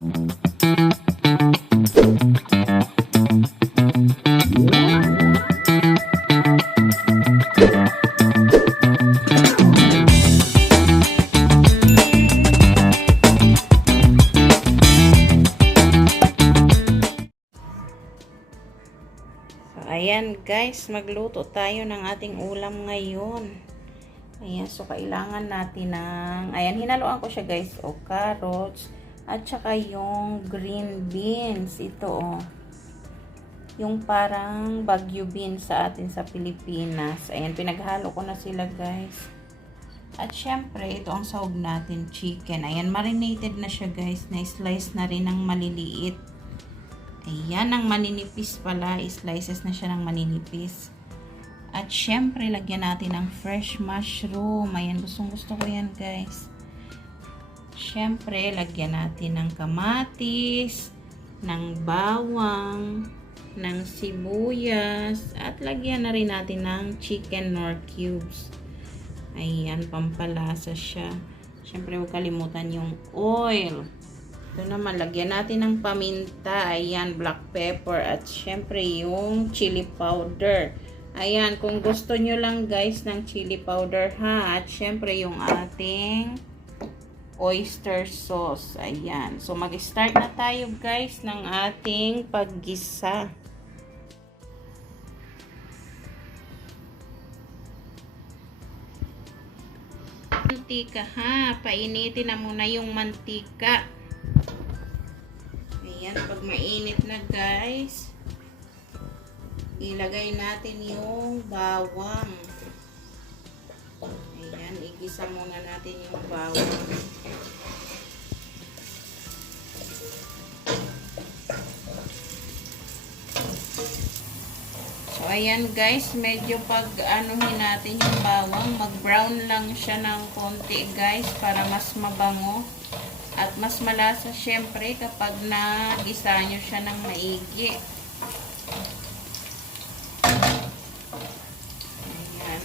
Ayan guys, magluto tayo ng ating ulam ngayon. Ayan, so kailangan natin ng, ayan, hinaluan ko siya guys, o carrots, at saka yung green beans, ito o. Yung parang bagyo beans sa atin sa Pilipinas. Ayan, pinaghalo ko na sila guys. At syempre, ito ang sahog natin, chicken. Ayan, marinated na siya guys, na-slice na rin ng maliliit. Ayan, ang maninipis pala. Slices na siya ng maninipis. At syempre, lagyan natin ng fresh mushroom. Ayan, gustong-gusto ko yan, guys. Syempre, lagyan natin ng kamatis, ng bawang, ng sibuyas, at lagyan na rin natin ng chicken nor cubes. Ayan, pampalasa siya. Syempre, huwag kalimutan yung oil. Ito naman, lagyan natin ng paminta. Ayan, black pepper. At syempre, yung chili powder. Ayan, kung gusto nyo lang guys ng chili powder ha. At syempre, yung ating oyster sauce. Ayan. So, mag-start na tayo guys ng ating paggisa. Mantika ha. Painitin na muna yung mantika. Ayan, pag mainit na guys, ilagay natin yung bawang. Ayan, igisa muna natin yung bawang. So, ayan guys, medyo pag anuhin natin yung bawang, mag-brown lang siya ng konti guys, para mas mabango. At mas malasa syempre kapag nagisa nyo siya ng maigi. Ayan.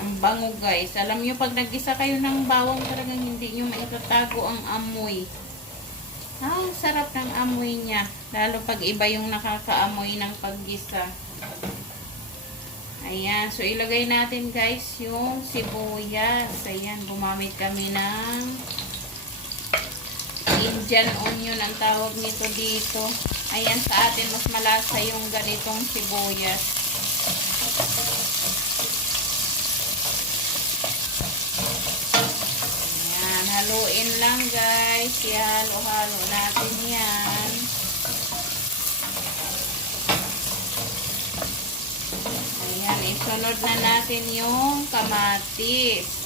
Ang bango guys. Alam nyo pag nagisa kayo ng bawang talagang hindi nyo maitatago ang amoy. Sarap ng amoy niya. Lalo pag iba yung nakakaamoy ng paggisa. Ayan. So ilagay natin guys yung sibuyas. Ayan. Gumamit kami ng Indian onion ang tawag nito dito. Ayan, sa atin mas malasa yung ganitong sibuyas. Ayan, haluin lang guys. Ihalo-halo natin yan. Ayan, isunod na natin yung kamatis.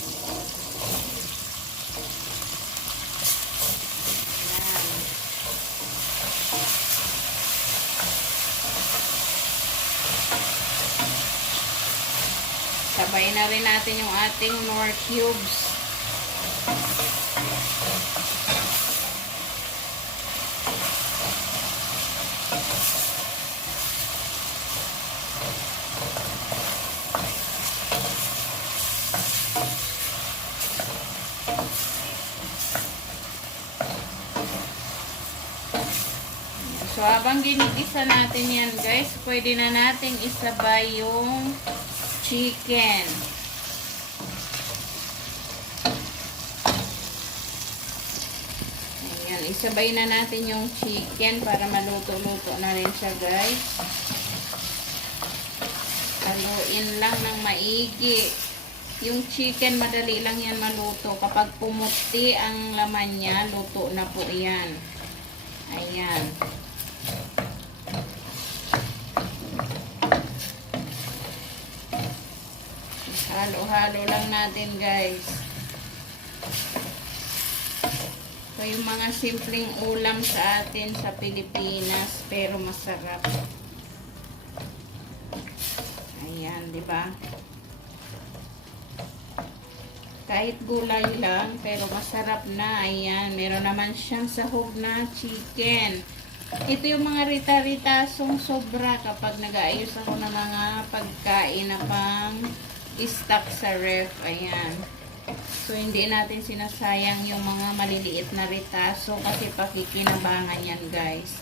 Sabay na rin natin yung ating nor cubes. So, habang ginigisa natin yan guys, pwede na natin isabay yung chicken. Ayan, isabay na natin yung chicken para maluto-luto na rin siya guys. Haluin lang ng maigi. Yung chicken, madali lang yan maluto. Kapag pumuti ang laman niya, luto na po yan. Ayan. Halo-halo lang natin guys. So yung mga simpleng ulam sa atin sa Pilipinas pero masarap. Ayan, di ba? Kahit gulay lang pero masarap na. Ayan, meron naman siyang sahog na chicken. Ito yung mga rita-ritasong sobra kapag nag-aayos ako ng mga pagkain na pang stock sa ref. Ayan. So, hindi natin sinasayang yung mga maliliit na ritaso kasi pakikinabangan yan, guys.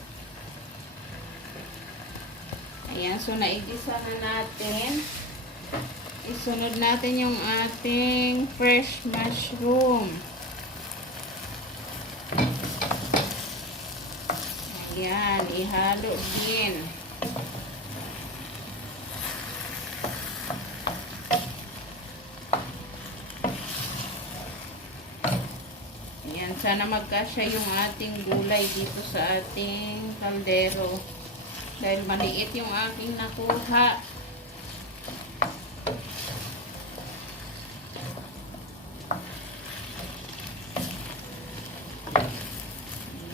Ayan, so naigisa na natin. Isunod natin yung ating fresh mushroom. Ayan, ihalo din. Ayan, sana magkasya yung ating gulay dito sa ating kaldero. Dahil maliit yung aking nakuha.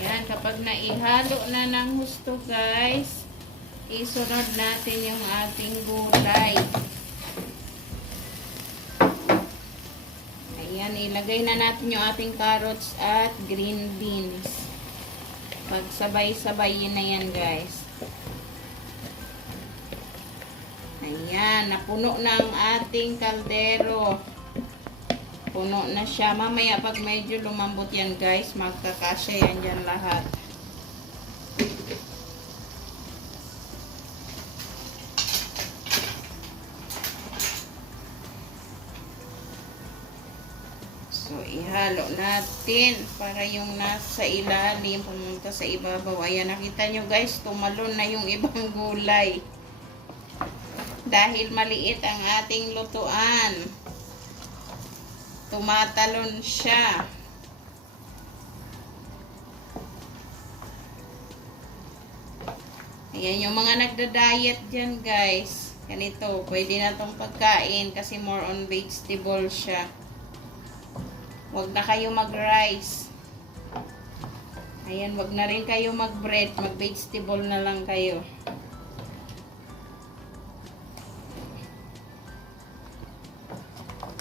Ayan, kapag naihalo na ng husto guys, isunod natin yung ating gulay. Ayan, ilagay na natin yung ating carrots at green beans. Pagsabay-sabayin na yan guys. Ayan, napuno na ang ating kaldero. Puno na siya. Mamaya pag medyo lumambot yan guys, magkakasya yan dyan lahat. So, ihalo natin para yung nasa ilalim pumunta sa ibabaw. Ayan, nakita nyo guys, tumalon na yung ibang gulay. Dahil maliit ang ating lutuan. Tumatalon siya. Ayan, yung mga nagda-diet dyan guys. Ganito, pwede na tong pagkain kasi more on vegetable siya. Huwag na kayo mag-rice. Ayan, huwag na rin kayo mag-bread. Mag-vegetable na lang kayo.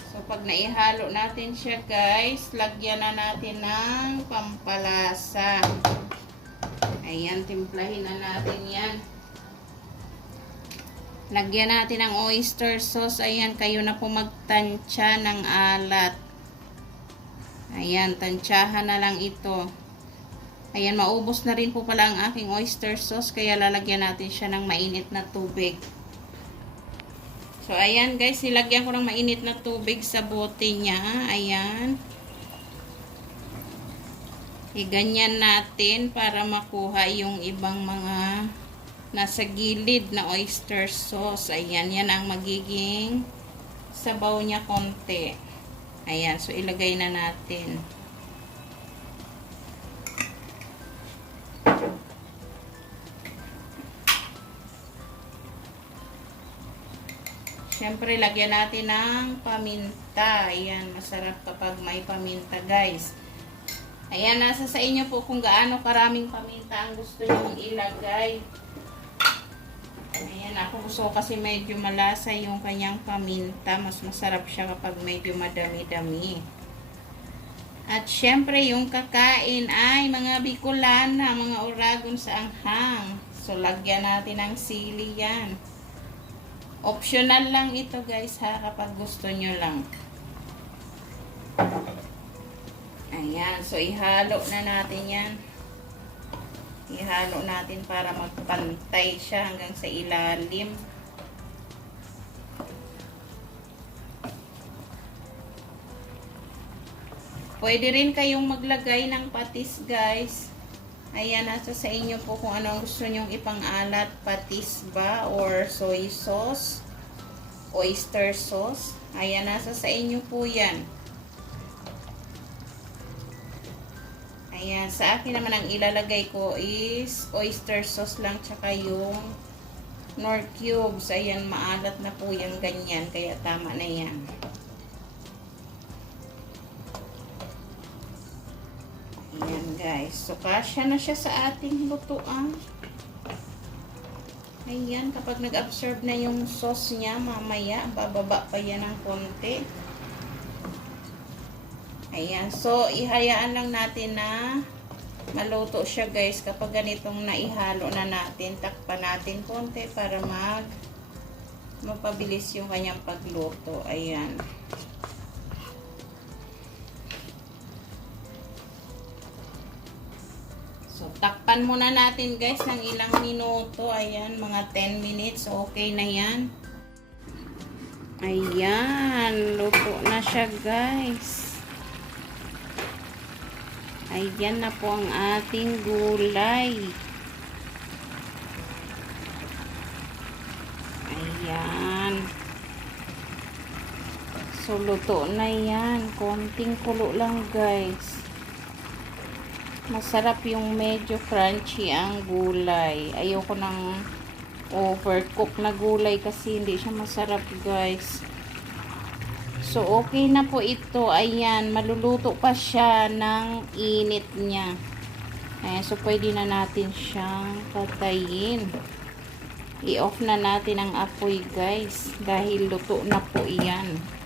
So, pag naihalo natin siya guys, lagyan na natin ng pampalasa. Ayan, timplahin na natin yan. Lagyan natin ng oyster sauce. Ayan, kayo na po magtansya ng alat. Ayan, tansyahan na lang ito. Ayan, maubos na rin po pala ang aking oyster sauce. Kaya lalagyan natin siya ng mainit na tubig. So, ayan guys, nilagyan ko ng mainit na tubig sa bote niya. Ayan. Iganyan natin para makuha yung ibang mga nasa gilid na oyster sauce. Ayan, yan ang magiging sabaw niya konti. Ayan, so ilagay na natin. Siyempre, lagyan natin ng paminta. Ayan, masarap kapag may paminta, guys. Ayan, nasa sa inyo po kung gaano karaming paminta ang gusto nyo ilagay. Ayan, ako gusto kasi medyo malasa yung kanyang paminta. Mas masarap siya kapag medyo madami-dami. At syempre, yung kakain ay mga Bicolana, mga Uragon sa anghang. So, lagyan natin ng sili yan. Optional lang ito guys ha, kapag gusto nyo lang. Ayan, so ihalo na natin yan. Ihalo natin para magpantay siya hanggang sa ilalim. Pwede rin kayong maglagay ng patis guys. Ayan, nasa sa inyo po kung ano ang gusto nyong ipang-alat. Patis ba or soy sauce, oyster sauce. Ayan, nasa sa inyo po yan. Ayan, sa akin naman ang ilalagay ko is oyster sauce lang tsaka yung Knorr cubes. Ayan, maalat na po yung ganyan. Kaya tama na yan. Ayan guys. So, kasya na siya sa ating lutuan. Ayan, kapag nag-absorb na yung sauce niya, mamaya, bababa pa yan ng konti. Ayan. So, ihayaan lang natin na maluto siya guys. Kapag ganitong naihalo na natin, takpan natin konti para mapabilis yung kanyang pagluto. Ayan. So, takpan muna natin guys ng ilang minuto. Ayan, mga 10 minutes. Okay na yan. Ayan, luto na siya guys. Ayan na po ang ating gulay. Ayan. So, luto na yan. Konting kulo lang guys. Masarap yung medyo crunchy ang gulay. Ayoko ng overcook na gulay kasi hindi siya masarap guys. So okay na po ito. Ayan, maluluto pa siya ng init niya. Ayan, so pwede na natin siyang patayin. I-off na natin ang apoy guys dahil luto na po iyan.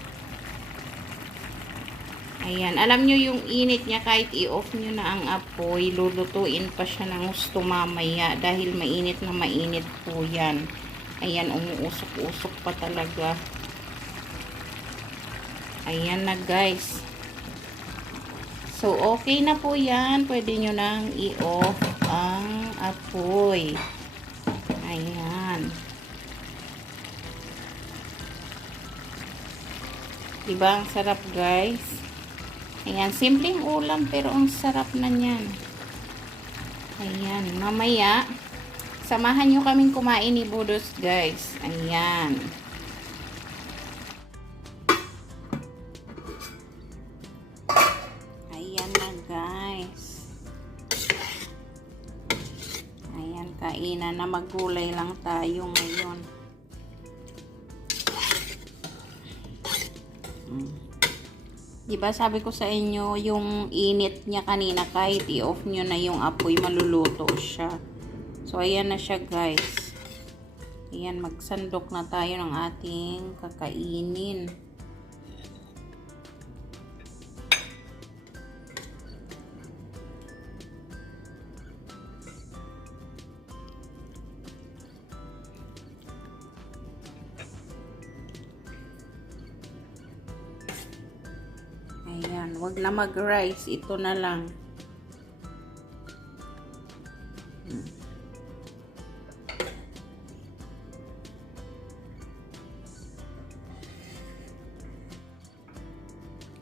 Ayan, alam nyo yung init niya, kahit i-off nyo na ang apoy, lulutuin pa siya ng gusto mamaya dahil mainit na mainit po yan. Ayan, umuusok-usok pa talaga. Ayan na guys. So, okay na po yan. Pwede nyo nang i-off ang apoy. Ayan. Diba ang sarap guys? Ayan, simpleng ulam pero ang sarap na niyan. Ayan, mamaya samahan nyo kaming kumain ni Budos guys. Ayan. Ayan na guys. Ayan, kainan na, maggulay lang tayo ngayon. Diba sabi ko sa inyo, yung init niya kanina, kahit i-off nyo na yung apoy, maluluto siya. So, ayan na siya guys. Ayan, magsandok na tayo ng ating kakainin. Ayan, wag na mag-rice. Ito na lang.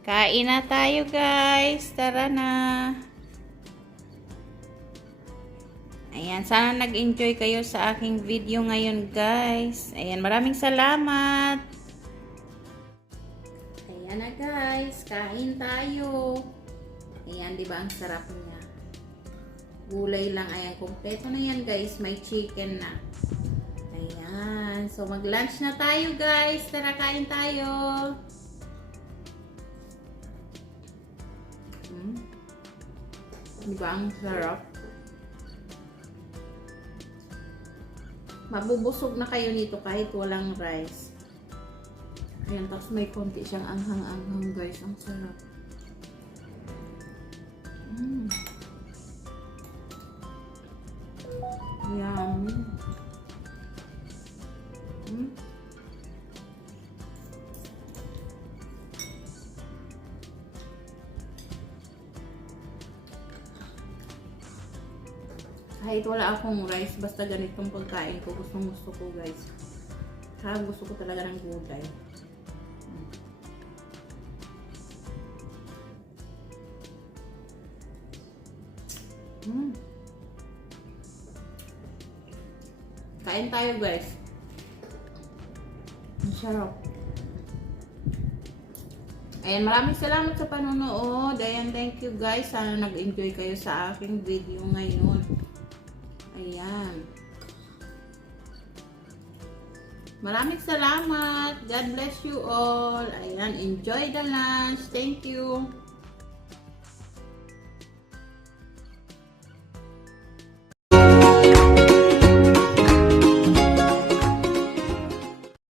Kain na tayo guys. Tara na. Ayan, sana nag-enjoy kayo sa aking video ngayon guys. Ayan, maraming salamat. Ayan na guys, kain tayo. Ayan, di ba ang sarap niya? Gulay lang, ayan, kompleto na yan guys. May chicken na. Ayan, so mag-lunch na tayo guys. Tara, kain tayo. Di ba ang sarap? Mabubusog na kayo nito kahit walang rice. Ayan, tapos may konti siyang anghang-anghang guys. Ang sarap. Yummy. Kahit wala akong rice, basta ganitong pagkain ko, gustong gusto ko guys. Gusto ko talaga ng gulay. Kain tayo guys. Ang sarap. Ayan, maraming salamat sa panonood. Ayan, thank you guys. Sana nag-enjoy kayo sa aking video ngayon. Ayan. Maraming salamat. God bless you all. Ayan, enjoy the lunch. Thank you.